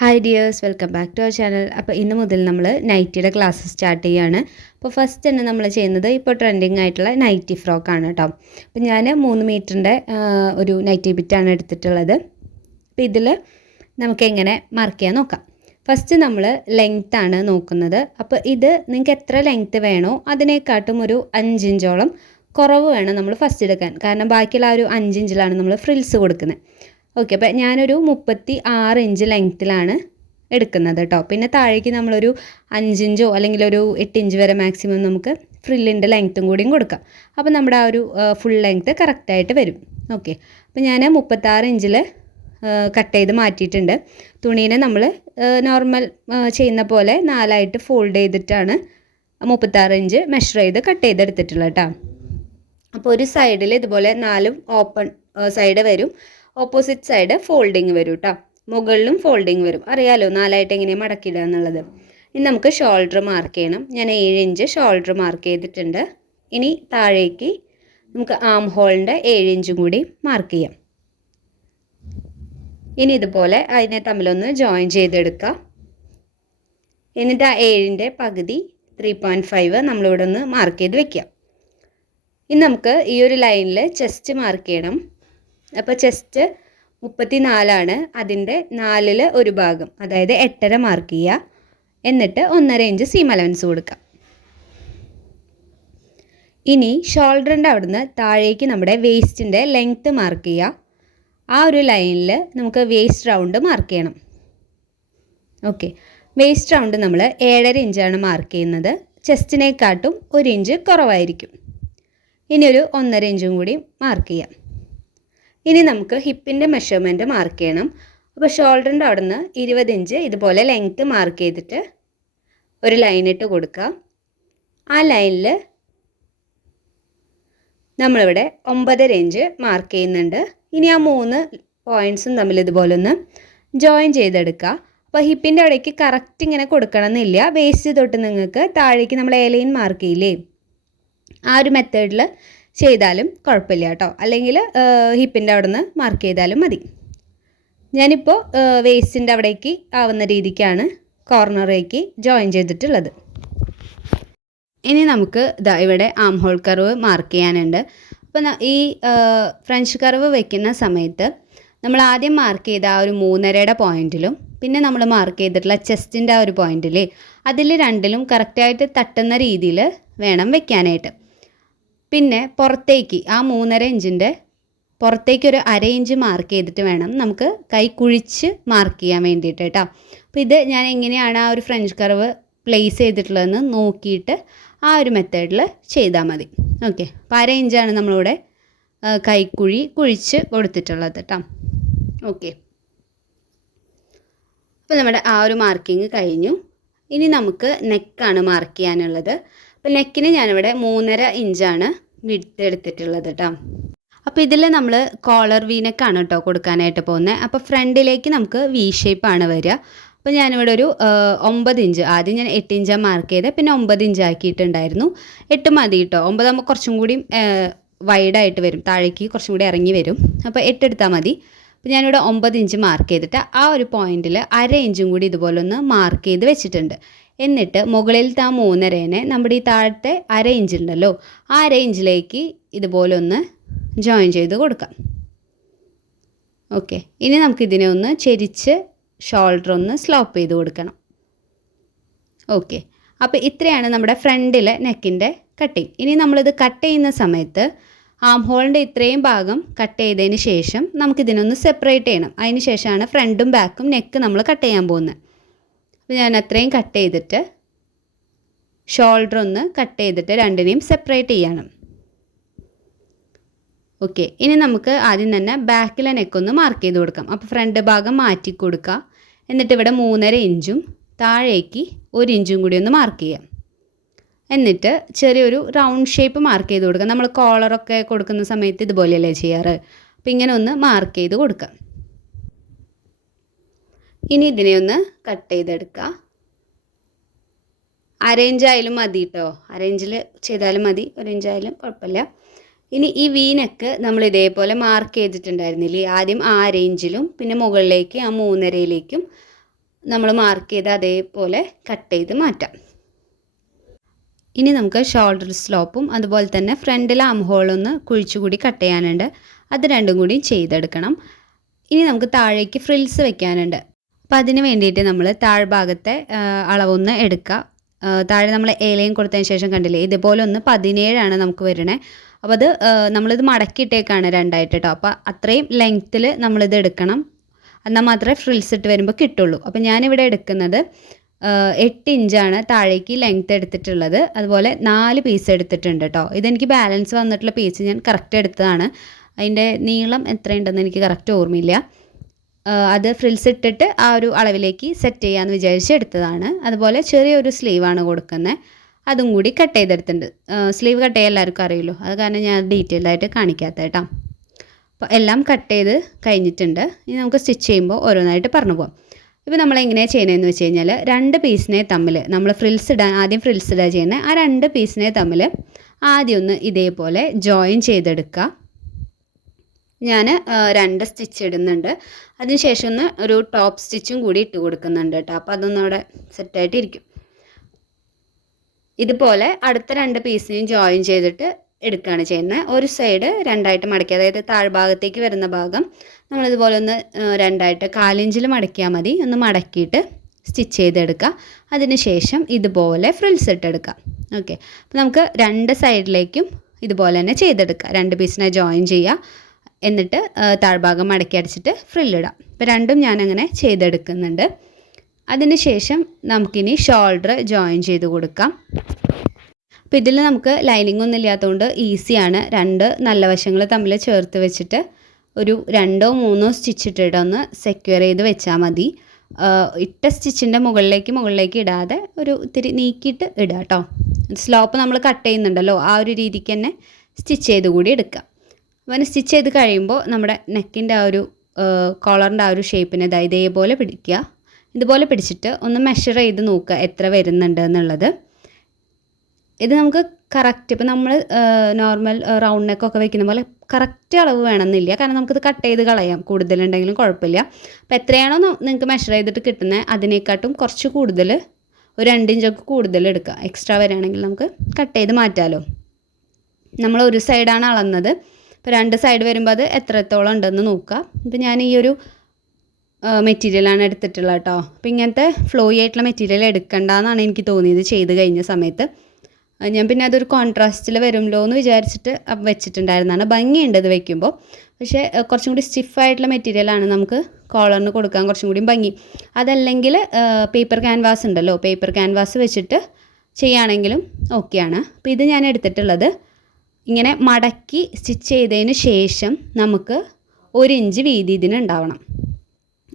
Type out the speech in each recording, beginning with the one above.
Hi dears, welcome back to our channel. അപ്പോൾ ഇന്ന് മുതൽ നമ്മൾ നൈറ്റിയുടെ ക്ലാസ് സ്റ്റാർട്ട് ചെയ്യുകയാണ്. അപ്പോൾ ഫസ്റ്റ് തന്നെ നമ്മൾ ചെയ്യുന്നത് ഇപ്പോൾ ട്രെൻഡിങ് ആയിട്ടുള്ള നൈറ്റി ഫ്രോക്കാണ് കേട്ടോ. അപ്പോൾ ഞാൻ 3 മീറ്ററിൻ്റെ ഒരു നൈറ്റി ബിറ്റാണ് എടുത്തിട്ടുള്ളത്. അപ്പോൾ ഇതിൽ നമുക്ക് എങ്ങനെ മാർക്ക് ചെയ്യാൻ നോക്കാം. ഫസ്റ്റ് നമ്മൾ ലെങ്ത് ആണ് നോക്കുന്നത്. അപ്പോൾ ഇത് നിങ്ങൾക്ക് എത്ര ലെങ്ത്ത് വേണോ അതിനേക്കാട്ടും ഒരു 5 ഇഞ്ചോളം കുറവ് വേണം നമ്മൾ ഫസ്റ്റ് എടുക്കാൻ. കാരണം ബാക്കിയുള്ള ആ ഒരു 5 ഇഞ്ചിലാണ് നമ്മൾ ഫ്രിൽസ് കൊടുക്കുന്നത്. ഓക്കെ, അപ്പോൾ ഞാനൊരു 36 ഇഞ്ച് ലെങ്ത്തിലാണ് എടുക്കുന്നത് കേട്ടോ. പിന്നെ താഴേക്ക് നമ്മളൊരു 5 ഇഞ്ചോ അല്ലെങ്കിൽ ഒരു 8 ഇഞ്ച് വരെ മാക്സിമം നമുക്ക് ഫ്രില്ലിൻ്റെ ലെങ്ത്തും കൂടിയും കൊടുക്കാം. അപ്പോൾ നമ്മുടെ ആ ഒരു ഫുൾ ലെങ്ത്ത് കറക്റ്റായിട്ട് വരും. ഓക്കെ, അപ്പോൾ ഞാൻ 36 ഇഞ്ചിൽ കട്ട് ചെയ്ത് മാറ്റിയിട്ടുണ്ട്. തുണീനെ നമ്മൾ നോർമൽ ചെയ്യുന്ന പോലെ 4ആയിട്ട് ഫോൾഡ് ചെയ്തിട്ടാണ് 36 ഇഞ്ച് മെഷർ ചെയ്ത് കട്ട് ചെയ്തെടുത്തിട്ടുള്ളത് കേട്ടോ. അപ്പോൾ ഒരു സൈഡിൽ ഇതുപോലെ 4 ഓപ്പൺ സൈഡ് വരും, ഓപ്പോസിറ്റ് സൈഡ് ഫോൾഡിങ് വരും കേട്ടോ. മുകളിലും ഫോൾഡിങ് വരും. അറിയാലോ 4ആയിട്ട് എങ്ങനെയാണ് മടക്കിയിടുക എന്നുള്ളത്. ഇനി നമുക്ക് ഷോൾഡർ മാർക്ക് ചെയ്യണം. ഞാൻ 7 ഇഞ്ച് ഷോൾഡർ മാർക്ക് ചെയ്തിട്ടുണ്ട്. ഇനി താഴേക്ക് നമുക്ക് ആം ഹോളിൻ്റെ 7 ഇഞ്ചും കൂടി മാർക്ക് ചെയ്യാം. ഇനി ഇതുപോലെ അതിനെ തമ്മിലൊന്ന് ജോയിൻ ചെയ്തെടുക്കുക. എന്നിട്ട് ആ 7ൻ്റെ പകുതി 3.5 നമ്മളിവിടെ ഒന്ന് മാർക്ക് ചെയ്ത് വെക്കാം. ഇനി നമുക്ക് ഈ ഒരു ലൈനിൽ ചെസ്റ്റ് മാർക്ക് ചെയ്യണം. അപ്പോൾ ചെസ്റ്റ് 34 അതിൻ്റെ 4ൽ ഒരു ഭാഗം, അതായത് 8.5 മാർക്ക് ചെയ്യുക. എന്നിട്ട് 1.5 ഇഞ്ച് സീം അലവൻസ് കൊടുക്കാം. ഇനി ഷോൾഡറിൻ്റെ അവിടുന്ന് താഴേക്ക് നമ്മുടെ വേസ്റ്റിൻ്റെ ലെങ്ത്ത് മാർക്ക് ചെയ്യുക. ആ ഒരു ലൈനിൽ നമുക്ക് വേസ്റ്റ് റൗണ്ട് മാർക്ക് ചെയ്യണം. ഓക്കെ, വേസ്റ്റ് റൗണ്ട് നമ്മൾ 7.5 ഇഞ്ചാണ് മാർക്ക് ചെയ്യുന്നത്. ചെസ്റ്റിനെക്കാട്ടും 1 ഇഞ്ച് കുറവായിരിക്കും. ഇനി ഒരു 1.5 ഇഞ്ചും കൂടി മാർക്ക് ചെയ്യാം. ഇനി നമുക്ക് ഹിപ്പിൻ്റെ മെഷർമെൻറ്റ് മാർക്ക് ചെയ്യണം. അപ്പോൾ ഷോൾഡറിൻ്റെ അവിടെ നിന്ന് 20 ഇഞ്ച് ഇതുപോലെ ലെങ്ത്ത് മാർക്ക് ചെയ്തിട്ട് ഒരു ലൈൻ ഇട്ട് കൊടുക്കുക. ആ ലൈനിൽ നമ്മളിവിടെ 9.5 ഇഞ്ച് മാർക്ക് ചെയ്യുന്നുണ്ട്. ഇനി ആ 3 പോയിൻറ്റ്സും തമ്മിൽ ഇതുപോലെ ഒന്ന് ജോയിൻ ചെയ്തെടുക്കുക. അപ്പോൾ ഹിപ്പിൻ്റെ അവിടേക്ക് കറക്റ്റ് ഇങ്ങനെ കൊടുക്കണം എന്നില്ല. വേസ്റ്റ് തൊട്ട് നിങ്ങൾക്ക് താഴേക്ക് നമ്മൾ എ ലൈൻ മാർക്ക് ചെയ്യില്ലേ, ആ ഒരു മെത്തേഡിൽ ചെയ്താലും കുഴപ്പമില്ല കേട്ടോ. അല്ലെങ്കിൽ ഹിപ്പിൻ്റെ അവിടെ നിന്ന് മാർക്ക് ചെയ്താലും മതി. ഞാനിപ്പോൾ വേസ്റ്റിൻ്റെ അവിടേക്ക് ആവുന്ന രീതിക്കാണ് കോർണറേക്ക് ജോയിൻ ചെയ്തിട്ടുള്ളത്. ഇനി നമുക്ക് ഇവിടെ ആം ഹോൾ കർവ് മാർക്ക് ചെയ്യാനുണ്ട്. അപ്പോൾ ഈ ഫ്രഞ്ച് കർവ് വയ്ക്കുന്ന സമയത്ത് നമ്മൾ ആദ്യം മാർക്ക് ചെയ്ത ആ ഒരു 3.5 പോയിൻറ്റിലും പിന്നെ നമ്മൾ മാർക്ക് ചെയ്തിട്ടുള്ള ചെസ്റ്റിൻ്റെ ആ ഒരു പോയിൻറ്റിൽ അതിൽ രണ്ടിലും കറക്റ്റായിട്ട് തട്ടുന്ന രീതിയിൽ വേണം വെക്കാനായിട്ട്. പിന്നെ പുറത്തേക്ക് ആ 3.5 ഇഞ്ചിൻ്റെ പുറത്തേക്ക് ഒരു 1/2 ഇഞ്ച് മാർക്ക് ചെയ്തിട്ട് വേണം നമുക്ക് കൈ കുഴിച്ച് മാർക്ക് ചെയ്യാൻ വേണ്ടിയിട്ട് കേട്ടോ. അപ്പോൾ ഇത് ഞാൻ എങ്ങനെയാണ് ആ ഒരു ഫ്രഞ്ച് കർവ് പ്ലേസ് ചെയ്തിട്ടുള്ളതെന്ന് നോക്കിയിട്ട് ആ ഒരു മെത്തേഡിൽ ചെയ്താൽ മതി. ഓക്കെ, അപ്പോൾ 1/2 ഇഞ്ചാണ് നമ്മളിവിടെ കൈക്കുഴി കുഴിച്ച് കൊടുത്തിട്ടുള്ളത് കേട്ടോ. ഓക്കെ, അപ്പോൾ നമ്മുടെ ആ ഒരു മാർക്കിങ് കഴിഞ്ഞു. ഇനി നമുക്ക് നെക്കാണ് മാർക്ക് ചെയ്യാനുള്ളത്. അപ്പോൾ നെക്കിന് ഞാനിവിടെ 3.5 ഇഞ്ചാണ് വിഡ്ത്ത് എടുത്തിട്ടുള്ളത് കേട്ടോ. അപ്പോൾ ഇതിൽ നമ്മൾ കോളർ വീനെക്കാണ് കേട്ടോ കൊടുക്കാനായിട്ട് പോകുന്നത്. അപ്പോൾ ഫ്രണ്ടിലേക്ക് നമുക്ക് വി ഷേപ്പാണ് വരിക. അപ്പോൾ ഞാനിവിടെ ഒരു 9 ഇഞ്ച്, ആദ്യം ഞാൻ 8 ഇഞ്ചാണ് മാർക്ക് ചെയ്തത്, പിന്നെ 9 ഇഞ്ച് ആക്കിയിട്ടുണ്ടായിരുന്നു. 8 മതി കേട്ടോ. 9 ആകുമ്പോൾ കുറച്ചും കൂടി വൈഡായിട്ട് വരും, താഴേക്ക് കുറച്ചും കൂടി ഇറങ്ങി വരും. അപ്പോൾ 8 എടുത്താൽ മതി. അപ്പോൾ ഞാനിവിടെ 9 ഇഞ്ച് മാർക്ക് ചെയ്തിട്ട് ആ ഒരു പോയിൻറ്റിൽ 1/2 ഇഞ്ചും കൂടി ഇതുപോലെ ഒന്ന് മാർക്ക് ചെയ്ത് വെച്ചിട്ടുണ്ട്. എന്നിട്ട് മുകളിലത്തെ ആ 3.5-നെ നമ്മുടെ ഈ താഴത്തെ 1/2 ഇഞ്ച് ഉണ്ടല്ലോ, ആ 1/2 ഇഞ്ചിലേക്ക് ഇതുപോലെ ഒന്ന് ജോയിൻ ചെയ്ത് കൊടുക്കാം. ഓക്കെ, ഇനി നമുക്കിതിനെ ഒന്ന് ചെരിച്ച് ഷോൾഡർ ഒന്ന് സ്ലോപ്പ് ചെയ്ത് കൊടുക്കണം. ഓക്കെ, അപ്പോൾ ഇത്രയാണ് നമ്മുടെ ഫ്രണ്ടിലെ നെക്കിൻ്റെ കട്ടിങ്. ഇനി നമ്മളിത് കട്ട് ചെയ്യുന്ന സമയത്ത് ആം ഹോളിൻ്റെ ഇത്രയും ഭാഗം കട്ട് ചെയ്തതിന് ശേഷം നമുക്കിതിനൊന്ന് സെപ്പറേറ്റ് ചെയ്യണം. അതിന് ശേഷമാണ് ഫ്രണ്ടും ബാക്കും നെക്ക് നമ്മൾ കട്ട് ചെയ്യാൻ പോകുന്നത്. അപ്പോൾ ഞാൻ അത്രയും കട്ട് ചെയ്തിട്ട് ഷോൾഡർ ഒന്ന് കട്ട് ചെയ്തിട്ട് രണ്ടിനെയും സെപ്പറേറ്റ് ചെയ്യണം. ഓക്കെ, ഇനി നമുക്ക് ആദ്യം തന്നെ ബാക്കിലെ നെക്കൊന്ന് മാർക്ക് ചെയ്ത് കൊടുക്കാം. അപ്പോൾ ഫ്രണ്ട് ഭാഗം മാറ്റി കൊടുക്കുക. എന്നിട്ട് ഇവിടെ 3.5 ഇഞ്ചും താഴേക്ക് 1 ഇഞ്ചും കൂടി ഒന്ന് മാർക്ക് ചെയ്യാം. എന്നിട്ട് ചെറിയൊരു റൗണ്ട് ഷേപ്പ് മാർക്ക് ചെയ്ത് കൊടുക്കാം. നമ്മൾ കോളറൊക്കെ കൊടുക്കുന്ന സമയത്ത് ഇതുപോലെയല്ലേ ചെയ്യാറ്. അപ്പോൾ ഇങ്ങനെ ഒന്ന് മാർക്ക് ചെയ്ത് കൊടുക്കാം. ഇനി ഇതിനെ ഒന്ന് കട്ട് ചെയ്തെടുക്കുക. 1/2 ഇഞ്ചായാലും മതി കേട്ടോ. 1/2 ഇഞ്ചിൽ ചെയ്താലും മതി, 1 ഇഞ്ചായാലും കുഴപ്പമില്ല. ഇനി ഈ വീനക്ക് നമ്മൾ ഇതേപോലെ മാർക്ക് ചെയ്തിട്ടുണ്ടായിരുന്നില്ലേ, ആദ്യം ആ 1/2 ഇഞ്ചിലും പിന്നെ മുകളിലേക്ക് ആ 3.5-യിലേക്കും നമ്മൾ മാർക്ക് ചെയ്ത് അതേപോലെ കട്ട് ചെയ്ത് മാറ്റാം. ഇനി നമുക്ക് ഷോൾഡർ സ്ലോപ്പും അതുപോലെ തന്നെ ഫ്രണ്ടിലെ ആം ഹോളൊന്ന് കുഴിച്ചുകൂടി കട്ട് ചെയ്യാനുണ്ട്. അത് രണ്ടും കൂടി ചെയ്തെടുക്കണം. ഇനി നമുക്ക് താഴേക്ക് ഫ്രിൽസ് വെക്കാനുണ്ട്. അപ്പോൾ അതിന് വേണ്ടിയിട്ട് നമ്മൾ താഴ്ഭാഗത്തെ അളവൊന്ന് എടുക്കുക. താഴെ നമ്മൾ ഏലയും കൊടുത്തതിന് ശേഷം കണ്ടില്ലേ, ഇതുപോലെ ഒന്ന് 17 നമുക്ക് വരണേ. അപ്പോൾ അത് നമ്മളിത് മടക്കിയിട്ടേക്കാണ് രണ്ടായിട്ട് കേട്ടോ. അപ്പോൾ അത്രയും ലെങ്ത്തിൽ നമ്മളിത് എടുക്കണം, എന്നാൽ മാത്രമേ ഫ്രിൽസ് ഇട്ട് വരുമ്പോൾ കിട്ടുള്ളൂ. അപ്പോൾ ഞാനിവിടെ എടുക്കുന്നത് 8 ഇഞ്ചാണ് താഴേക്ക് ലെങ്ത്ത് എടുത്തിട്ടുള്ളത്. അതുപോലെ 4 പീസ് എടുത്തിട്ടുണ്ട് കേട്ടോ. ഇതെനിക്ക് ബാലൻസ് വന്നിട്ടുള്ള പീസ് ഞാൻ കറക്റ്റ് എടുത്തതാണ്. അതിൻ്റെ നീളം എത്രയുണ്ടെന്ന് എനിക്ക് കറക്റ്റ് ഓർമ്മയില്ല. അത് ഫ്രിൽസ് ഇട്ടിട്ട് ആ ഒരു അളവിലേക്ക് സെറ്റ് ചെയ്യാമെന്ന് വിചാരിച്ച് എടുത്തതാണ്. അതുപോലെ ചെറിയൊരു സ്ലീവാണ് കൊടുക്കുന്നത്, അതും കൂടി കട്ട് ചെയ്തെടുത്തിട്ടുണ്ട്. സ്ലീവ് കട്ട് ചെയ്യാൻ എല്ലാവർക്കും അറിയുമല്ലോ, അത് കാരണം ഞാൻ ഡീറ്റെയിൽഡായിട്ട് കാണിക്കാത്ത കേട്ടോ. അപ്പോൾ എല്ലാം കട്ട് ചെയ്ത് കഴിഞ്ഞിട്ടുണ്ട്. ഇനി നമുക്ക് സ്റ്റിച്ച് ചെയ്യുമ്പോൾ ഓരോന്നായിട്ട് പറഞ്ഞു പോകാം. ഇപ്പോൾ നമ്മൾ എങ്ങനെയാണ് ചെയ്യുന്നതെന്ന് വെച്ച് കഴിഞ്ഞാൽ 2 പീസിനെ തമ്മിൽ നമ്മൾ ആദ്യം ഫ്രിൽസ് ഇടാൻ ചെയ്യുന്നത്, ആ 2 പീസിനെ തമ്മിൽ ആദ്യം ഒന്ന് ഇതേപോലെ ജോയിൻ ചെയ്തെടുക്കുക. ഞാൻ 2 സ്റ്റിച്ച് ഇടുന്നുണ്ട്. അതിനുശേഷം ഒരു ടോപ്പ് സ്റ്റിച്ചും കൂടി ഇട്ട് കൊടുക്കുന്നുണ്ട് കേട്ടോ. അപ്പോൾ അതൊന്നും അവിടെ സെറ്റായിട്ടിരിക്കും. ഇതുപോലെ അടുത്ത 2 പീസിനെയും ജോയിൻ ചെയ്തിട്ട് എടുക്കുകയാണ് ചെയ്യുന്നത്. ഒരു സൈഡ് 2ആയിട്ട് മടക്കി, അതായത് താഴ്ഭാഗത്തേക്ക് വരുന്ന ഭാഗം നമ്മളിതുപോലെ ഒന്ന് 2ആയിട്ട് 1/4 ഇഞ്ചിൽ മടക്കിയാൽ മതി. ഒന്ന് മടക്കിയിട്ട് സ്റ്റിച്ച് ചെയ്തെടുക്കുക. അതിനുശേഷം ഇതുപോലെ ഫ്രിൽസ് ഇട്ടെടുക്കുക. ഓക്കെ, അപ്പോൾ നമുക്ക് 2 സൈഡിലേക്കും ഇതുപോലെ തന്നെ ചെയ്തെടുക്കുക. 2 പീസിനെ ജോയിൻ ചെയ്യുക, എന്നിട്ട് താഴ്ഭാഗം മടക്കി അടിച്ചിട്ട് ഫ്രില്ലിടാം. ഇപ്പോൾ രണ്ടും ഞാനങ്ങനെ ചെയ്തെടുക്കുന്നുണ്ട്. അതിനുശേഷം നമുക്കിനി ഷോൾഡർ ജോയിൻ ചെയ്ത് കൊടുക്കാം. അപ്പോൾ ഇതിൽ നമുക്ക് ലൈനിങ് ഒന്നും ഇല്ലാത്തതുകൊണ്ട് ഈസിയാണ്. 2 നല്ല വശങ്ങൾ തമ്മിൽ ചേർത്ത് വെച്ചിട്ട് ഒരു 2ഓ 3ഓ സ്റ്റിച്ച് ഇട്ടിട്ട് ഒന്ന് സെക്യൂർ ചെയ്ത് വെച്ചാൽ മതി. ഇട്ട സ്റ്റിച്ചിൻ്റെ മുകളിലേക്ക് ഇടാതെ ഒരു ഇത്തിരി നീക്കിയിട്ട് ഇടുക കേട്ടോ. സ്ലോപ്പ് നമ്മൾ കട്ട് ചെയ്യുന്നുണ്ടല്ലോ, ആ ഒരു രീതിക്ക് തന്നെ സ്റ്റിച്ച് ചെയ്ത് കൂടി എടുക്കുക. അപ്പോൾ സ്റ്റിച്ച് ചെയ്ത് കഴിയുമ്പോൾ നമ്മുടെ നെക്കിൻ്റെ ആ ഒരു കോളറിൻ്റെ ആ ഒരു ഷേപ്പിനെ ഇതേപോലെ പിടിക്കുക. ഇതുപോലെ പിടിച്ചിട്ട് ഒന്ന് മെഷർ ചെയ്ത് നോക്കുക എത്ര വരുന്നുണ്ട് എന്നുള്ളത്. ഇത് നമുക്ക് കറക്റ്റ്, ഇപ്പോൾ നമ്മൾ നോർമൽ റൗണ്ട് നെക്കൊക്കെ വെക്കുന്ന പോലെ കറക്റ്റ് അളവ് വേണമെന്നില്ല, കാരണം നമുക്കിത് കട്ട് ചെയ്ത് കളയാം, കൂടുതലുണ്ടെങ്കിലും കുഴപ്പമില്ല. അപ്പോൾ എത്രയാണോ നിങ്ങൾക്ക് മെഷർ ചെയ്തിട്ട് കിട്ടുന്നത് അതിനേക്കാട്ടും കുറച്ച് കൂടുതൽ, ഒരു 2 ഇഞ്ചൊക്കെ കൂടുതൽ എടുക്കുക. എക്സ്ട്രാ വരികയാണെങ്കിൽ നമുക്ക് കട്ട് ചെയ്ത് മാറ്റാമല്ലോ. നമ്മൾ ഒരു സൈഡാണ് അളന്നത്, ഇപ്പോൾ 2 സൈഡ് വരുമ്പോൾ അത് എത്രത്തോളം ഉണ്ടെന്ന് നോക്കുക. ഇപ്പോൾ ഞാൻ ഈ ഒരു മെറ്റീരിയലാണ് എടുത്തിട്ടുള്ളത് കേട്ടോ. അപ്പോൾ ഇങ്ങനത്തെ ഫ്ലോയി ആയിട്ടുള്ള മെറ്റീരിയൽ എടുക്കണ്ടെന്നാണ് എനിക്ക് തോന്നിയത് ചെയ്ത് കഴിഞ്ഞ സമയത്ത്. ഞാൻ പിന്നെ അതൊരു കോൺട്രാസ്റ്റിൽ വരുമല്ലോ എന്ന് വിചാരിച്ചിട്ട് വെച്ചിട്ടുണ്ടായിരുന്നതാണ്. ഭംഗിയുണ്ട് ഇത് വെക്കുമ്പോൾ, പക്ഷേ കുറച്ചും കൂടി സ്റ്റിഫായിട്ടുള്ള മെറ്റീരിയലാണ് നമുക്ക് കോളറിന് കൊടുക്കാൻ കുറച്ചും കൂടി ഭംഗി. അതല്ലെങ്കിൽ പേപ്പർ ക്യാൻവാസ് ഉണ്ടല്ലോ, പേപ്പർ ക്യാൻവാസ് വെച്ചിട്ട് ചെയ്യുകയാണെങ്കിലും ഓക്കെയാണ്. അപ്പോൾ ഇത് ഞാൻ എടുത്തിട്ടുള്ളത് ഇങ്ങനെ മടക്കി സ്റ്റിച്ച് ചെയ്തതിന് ശേഷം നമുക്ക് 1 ഇഞ്ച് വീതി ഇതിനുണ്ടാവണം.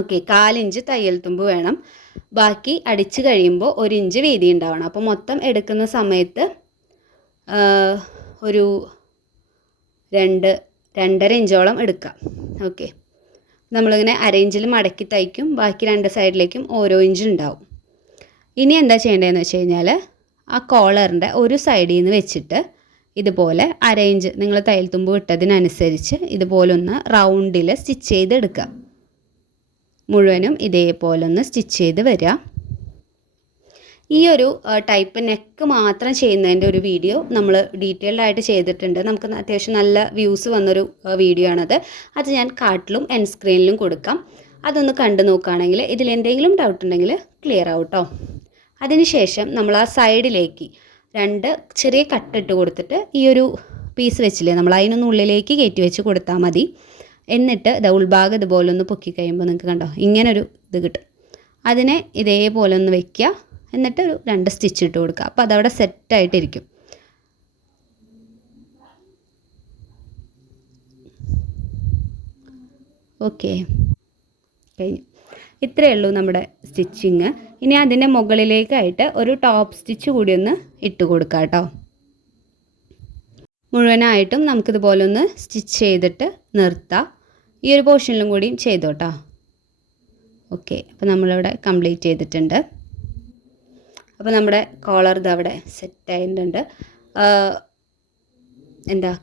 ഓക്കെ, 1/4 ഇഞ്ച് തയ്യൽ തുമ്പ് വേണം. ബാക്കി അടിച്ച് കഴിയുമ്പോൾ 1 ഇഞ്ച് വീതി ഉണ്ടാവണം. അപ്പോൾ മൊത്തം എടുക്കുന്ന സമയത്ത് ഒരു 2-2.5 ഇഞ്ചോളം എടുക്കാം. ഓക്കെ, നമ്മളിങ്ങനെ 1/2 ഇഞ്ചിൽ മടക്കി തയ്ക്കും, ബാക്കി 2 സൈഡിലേക്കും ഓരോ ഇഞ്ച് ഉണ്ടാവും. ഇനി എന്താ ചെയ്യേണ്ടതെന്ന് വെച്ച് കഴിഞ്ഞാൽ ആ കോളറിൻ്റെ ഒരു സൈഡിൽ നിന്ന് വെച്ചിട്ട് ഇതുപോലെ 1/2 ഇഞ്ച് നിങ്ങൾ തയ്യൽ തുമ്പ് വിട്ടതിനനുസരിച്ച് ഇതുപോലെ ഒന്ന് റൗണ്ടിൽ സ്റ്റിച്ച് ചെയ്തെടുക്കുക. മുഴുവനും ഇതേപോലെ ഒന്ന് സ്റ്റിച്ച് ചെയ്ത് വരിക. ഈ ഒരു ടൈപ്പ് നെക്ക് മാത്രം ചെയ്യുന്നതിൻ്റെ ഒരു വീഡിയോ നമ്മൾ ഡീറ്റെയിൽഡ് ആയിട്ട് ചെയ്തിട്ടുണ്ട്. നമുക്ക് അത്യാവശ്യം നല്ല വ്യൂസ് വന്നൊരു വീഡിയോ ആണത്. അത് ഞാൻ കാർട്ടിലും എൻഡ് സ്ക്രീനിലും കൊടുക്കാം. അതൊന്ന് കണ്ടു നോക്കുകയാണെങ്കിൽ ഇതിലെന്തെങ്കിലും ഡൗട്ട് ഉണ്ടെങ്കിൽ ക്ലിയർ ആവും കേട്ടോ. അതിനുശേഷം നമ്മൾ ആ സൈഡിലേക്ക് 2 ചെറിയ കട്ടിട്ട് കൊടുത്തിട്ട് ഈ ഒരു പീസ് വെച്ചില്ലേ, നമ്മൾ അതിനൊന്ന് ഉള്ളിലേക്ക് കയറ്റി വെച്ച് കൊടുത്താൽ മതി. എന്നിട്ട് ഉൾഭാഗം ഇതുപോലെ ഒന്ന് പൊക്കി കഴിയുമ്പോൾ നിങ്ങൾക്ക് കണ്ടോ ഇങ്ങനൊരു ഇത് കിട്ടും. അതിനെ ഇതേപോലെ ഒന്ന് വെക്കുക, എന്നിട്ട് ഒരു 2 സ്റ്റിച്ച് ഇട്ട് കൊടുക്കുക. അപ്പോൾ അതവിടെ സെറ്റായിട്ടിരിക്കും. ഓക്കെ, കഴിഞ്ഞു. ഇത്രയേ ഉള്ളൂ നമ്മുടെ സ്റ്റിച്ചിങ്. ഇനി അതിൻ്റെ മുകളിലേക്കായിട്ട് ഒരു ടോപ്പ് സ്റ്റിച്ച് കൂടി ഒന്ന് ഇട്ട് കൊടുക്കുക കേട്ടോ. മുഴുവനായിട്ടും നമുക്കിതുപോലെ ഒന്ന് സ്റ്റിച്ച് ചെയ്തിട്ട് നിർത്താം. ഈ ഒരു പോർഷനിലും കൂടിയും ചെയ്തോട്ടോ. ഓക്കെ, അപ്പോൾ നമ്മളിവിടെ കംപ്ലീറ്റ് ചെയ്തിട്ടുണ്ട്. അപ്പോൾ നമ്മുടെ കോളർ ഇതവിടെ സെറ്റായിട്ടുണ്ട്.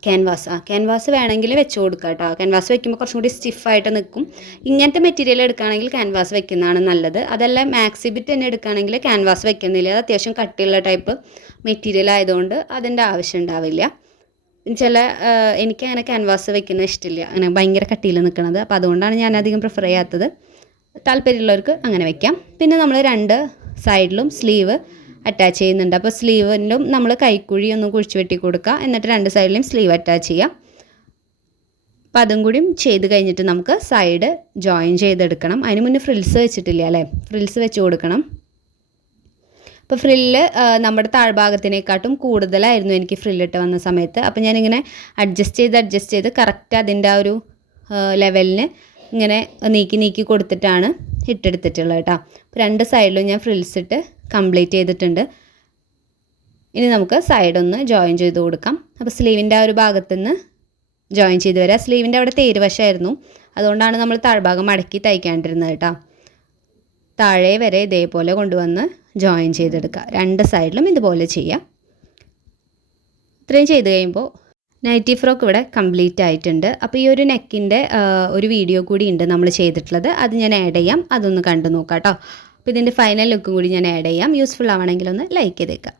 ക്യാൻവാസ് വേണമെങ്കിൽ വെച്ച് കൊടുക്കുക കേട്ടോ. ക്യാൻവാസ് വെക്കുമ്പോൾ കുറച്ചും കൂടി സ്റ്റിഫായിട്ട് നിൽക്കും. ഇങ്ങനത്തെ മെറ്റീരിയൽ എടുക്കുകയാണെങ്കിൽ ക്യാൻവാസ് വെക്കുന്നതാണ് നല്ലത്. അതല്ല മാക്സി ബിറ്റ് തന്നെ എടുക്കുകയാണെങ്കിൽ ക്യാൻവാസ് വെക്കുന്നില്ല. അത് അത്യാവശ്യം കട്ടിയുള്ള ടൈപ്പ് മെറ്റീരിയൽ ആയതുകൊണ്ട് അതിൻ്റെ ആവശ്യം ഉണ്ടാവില്ല. എനിക്കങ്ങനെ ക്യാൻവാസ് വെക്കുന്നത് ഇഷ്ടമില്ല, അങ്ങനെ ഭയങ്കര കട്ടിയിൽ നിൽക്കുന്നത്. അപ്പോൾ അതുകൊണ്ടാണ് ഞാൻ അധികം പ്രിഫർ ചെയ്യാത്തത്. താല്പര്യമുള്ളവർക്ക് അങ്ങനെ വെക്കാം. പിന്നെ നമ്മൾ 2 സൈഡിലും സ്ലീവ് അറ്റാച്ച് ചെയ്യുന്നുണ്ട്. അപ്പോൾ സ്ലീവിലും നമ്മൾ കൈക്കുഴി ഒന്ന് കുഴിച്ച് വെട്ടി കൊടുക്കുക. എന്നിട്ട് 2 സൈഡിലും സ്ലീവ് അറ്റാച്ച് ചെയ്യാം. അപ്പോൾ അതും കൂടി ചെയ്ത് കഴിഞ്ഞിട്ട് നമുക്ക് സൈഡ് ജോയിൻ ചെയ്തെടുക്കണം. അതിന് മുന്നേ ഫ്രിൽസ് വെച്ചിട്ടില്ല അല്ലേ, ഫ്രിൽസ് വെച്ച് കൊടുക്കണം. അപ്പോൾ ഫ്രില്ല് നമ്മുടെ താഴ്ഭാഗത്തിനേക്കാട്ടും കൂടുതലായിരുന്നു എനിക്ക് ഫ്രില്ലിട്ട് വന്ന സമയത്ത്. അപ്പോൾ ഞാനിങ്ങനെ അഡ്ജസ്റ്റ് ചെയ്ത് കറക്റ്റ് അതിൻ്റെ ആ ഒരു ലെവലിന് ഇങ്ങനെ നീക്കി കൊടുത്തിട്ടാണ് ഇട്ടെടുത്തിട്ടുള്ളത് കേട്ടോ. അപ്പോൾ 2 സൈഡിലും ഞാൻ ഫ്രിൽസ് ഇട്ട് കംപ്ലീറ്റ് ചെയ്തിട്ടുണ്ട്. ഇനി നമുക്ക് സൈഡൊന്ന് ജോയിൻ ചെയ്ത് കൊടുക്കാം. അപ്പോൾ സ്ലീവിൻ്റെ ആ ഒരു ഭാഗത്തുനിന്ന് ജോയിൻ ചെയ്ത് വരാം. സ്ലീവിൻ്റെ അവിടെ തേര് വശമായിരുന്നു, അതുകൊണ്ടാണ് നമ്മൾ താഴ്ഭാഗം മടക്കി തയ്ക്കാണ്ടിരുന്നത് കേട്ടോ. താഴെ വരെ ഇതേപോലെ കൊണ്ടുവന്ന് ജോയിൻ ചെയ്തെടുക്കുക. 2 സൈഡിലും ഇതുപോലെ ചെയ്യാം. ഇത്രയും ചെയ്ത് കഴിയുമ്പോൾ നൈറ്റി ഫ്രോക്ക് ഇവിടെ കംപ്ലീറ്റ് ആയിട്ടുണ്ട്. അപ്പോൾ ഈ ഒരു നെക്കിൻ്റെ ഒരു വീഡിയോ കൂടി ഉണ്ട് നമ്മൾ ചെയ്തിട്ടുള്ളത്, അത് ഞാൻ ആഡ് ചെയ്യാം. അതൊന്ന് കണ്ടു നോക്കാം കേട്ടോ. അപ്പോൾ ഇതിൻ്റെ ഫൈനൽ ലുക്കും കൂടി ഞാൻ ആഡ് ചെയ്യാം. യൂസ്ഫുൾ ആവണമെങ്കിൽ ഒന്ന് ലൈക്ക് ചെയ്തേക്കാം.